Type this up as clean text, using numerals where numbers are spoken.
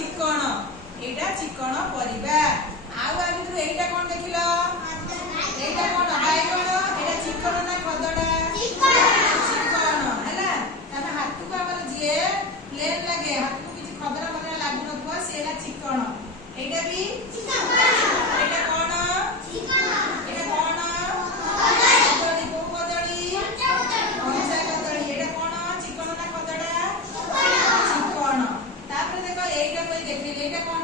चिकण एटा चिकण परिबा आउ आ भितर एटा कोन देखिलो एटा कोन बाइगण एटा चिकण ना खदडा चिकण हैला तमे हाथ को हमर जे प्लेन लागे हाथ को किछि खदडा खदडा लागु नथवा सेला चिकण एटा भी चिकण एटा कोन चिकण एटा कोन कदड़ी को कदड़ी कंचा कदड़ी एटा कोन चिकण ना खदडा चिकण तापर देखो एटा कोई देखिले एटा कोन